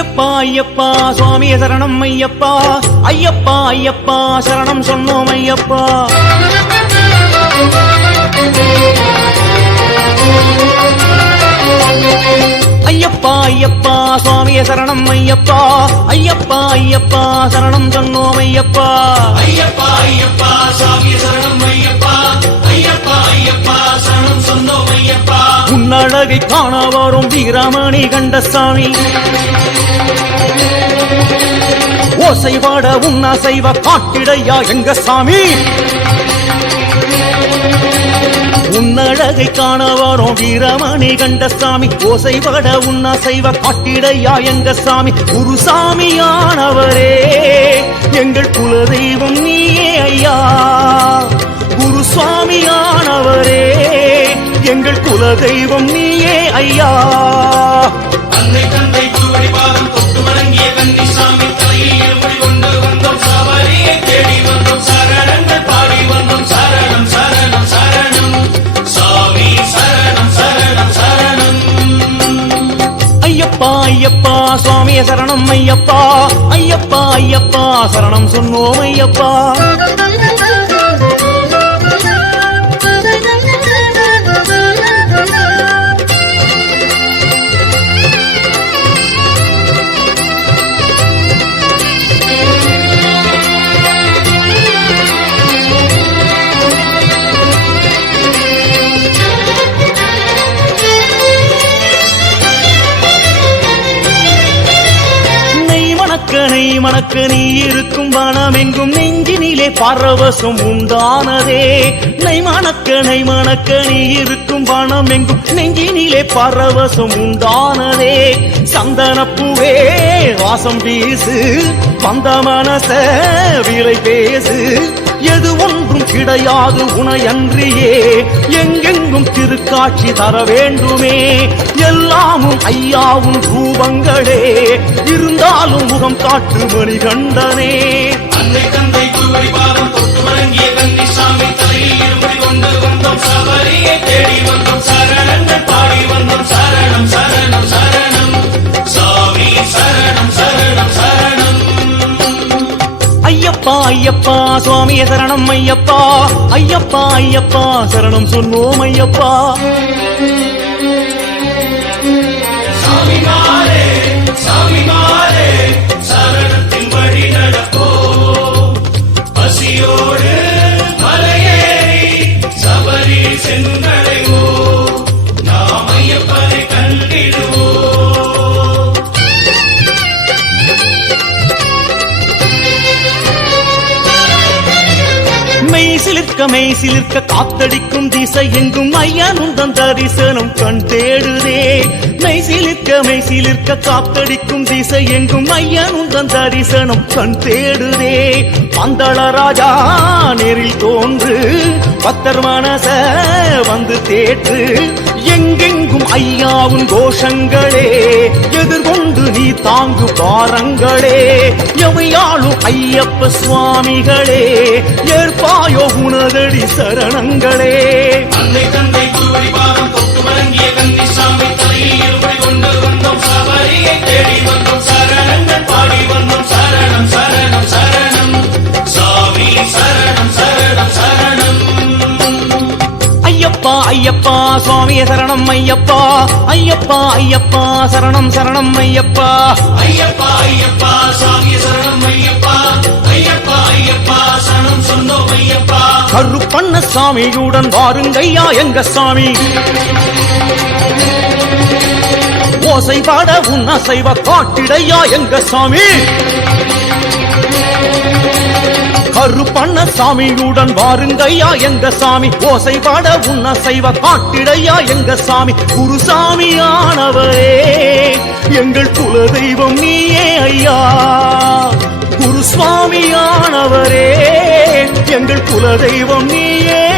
ஐயப்பா சுவாமிய சரணம் ஐயப்பா. ஐயப்பா ஐயப்பா சரணம் சொன்னோம் ஐயப்பா. ஐயப்பா ஐயப்பா சுவாமிய சரணம் ஐயப்பா. ஐயப்பா ஐயப்பா சரணம் சொன்னோம் ஐயப்பா. ஐயப்பா ஐயப்பா சாமி சரணம் ஐயப்பா. ஐயப்பா ஐயப்பா சரணம் சொன்னோம் ஐயப்பா. உன்னழகை காண வரும் வீரமணி கண்டசாமி. ஓசை வாட உன்னசைவ காட்டிடையா எங்க சாமி உன்னழகை காண வரும் வீரமணி கண்ட சாமி ஓசை வாட உன்னசைவ காட்டிடையா எங்க சாமி குரு சாமியானவரே எங்கள் குலதெய்வம் நீயே ஐயா. குரு சுவாமியானவரே எங்கள் குலதெய்வம் நீயே ஐயா. அன்னை தந்தை கூடி பாதம் தொட்டு வணங்கி ஐயப்பா சுவாமிய சரணம் ஐயப்பா. ஐயப்பா ஐயப்பா சரணம் சொன்னோம் ஐயப்பா. மணக்க மணக்க நீ இருக்கும் வனமெங்கும் நெஞ்சினிலே பரவசம் உண்டானதே. நெய் மணக்க நெய் மணக்க நீ இருக்கும் வனமெங்கும் நெஞ்சினிலே பரவசம் உண்டானதே. சந்தனப்பூவே வாசம் வீசு வந்த மனச விலை பேசு. எது ஒன்றும் கிடையாது உனையன்றியே எங்கெங்கும் திருக்காட்சி தர வேண்டுமே. எல்லாமும் ஐயாவும் ரூபங்களே இருந்தாலும் முகம் காட்டு மணிகண்டனே. அன்னை தந்தை கூடி பாதம் சாமி தலையில் இருபடி கொண்டு வந்தோம் சபரியை தேடி வந்தோம். சரணங்கள் பாடி வந்தோம். சரணம் சரணம் சரணம். சாமி சரணம் சரணம் சரணம். ஐயப்பா ஐயப்பா சுவாமிய சரணம் ஐயப்பா. ஐயப்பா ஐயப்பா சரணம் சொன்னோம் ஐயப்பா. சிலிர்க்க மெய் சிலிர்க்க காத்தடிக்கும் திசை எங்கும் ஐயனுந்தன் தரிசனம் கண் தேடுதே. மெய் சிலிர்க்க மெய் சிலிர்க்க காத்தடிக்கும் திசை எங்கும் ஐயனுந்தன் தரிசனம் கண் தேடுதே. பந்தள ராஜா நேரில் தோன்று பக்தர் மனச வந்து தேற்று எங்கெங்கும் ஐயாவும் கோஷங்களே எதிர்கொண்டு நீ தாங்கு பாரங்களே எவையாளும் ஐயப்ப சுவாமிகளே உனதடி சரணங்களே. அன்னை தந்தை கூடி பாதம் தொட்டு வணங்கிய கன்னி சாமி தலையில் இருமுடி கொண்டு வந்தோம். சபரியை தேடி வந்தோம். சரணங்கள் பாடி வந்தோம். சரணம் சரணம் சரணம். சாமி சரணம் சரணம் சரணம். ஐயப்பா ஐயப்பா சுவாமிய சரணம் ஐயப்பா. ஐயப்பா ஐயப்பா சரணம் சரணம் ஐயப்பா. ஐயப்பா ஐயப்பா சாமி சரணம் ஐயப்பா. ஐயப்பா ஐயப்பா சரணம் சொன்னோம் ஐயப்பா. கருப்பண்ண சாமியுடன் வாருங்கையா எங்க சாமி ஓசை பாட உன் அசைவ காட்டிடையா எங்க சாமி கருப்பண்ண சாமியுடன் வாருங்கையா எங்க சாமி ஓசை பாட உன் அசைவ காட்டிடையா எங்க சாமி குருசாமியானவரே எங்கள் குலதெய்வம் நீயே ஐயா. குருசுவாமியானவரே. எங்கள் குலதெய்வம் நீயே.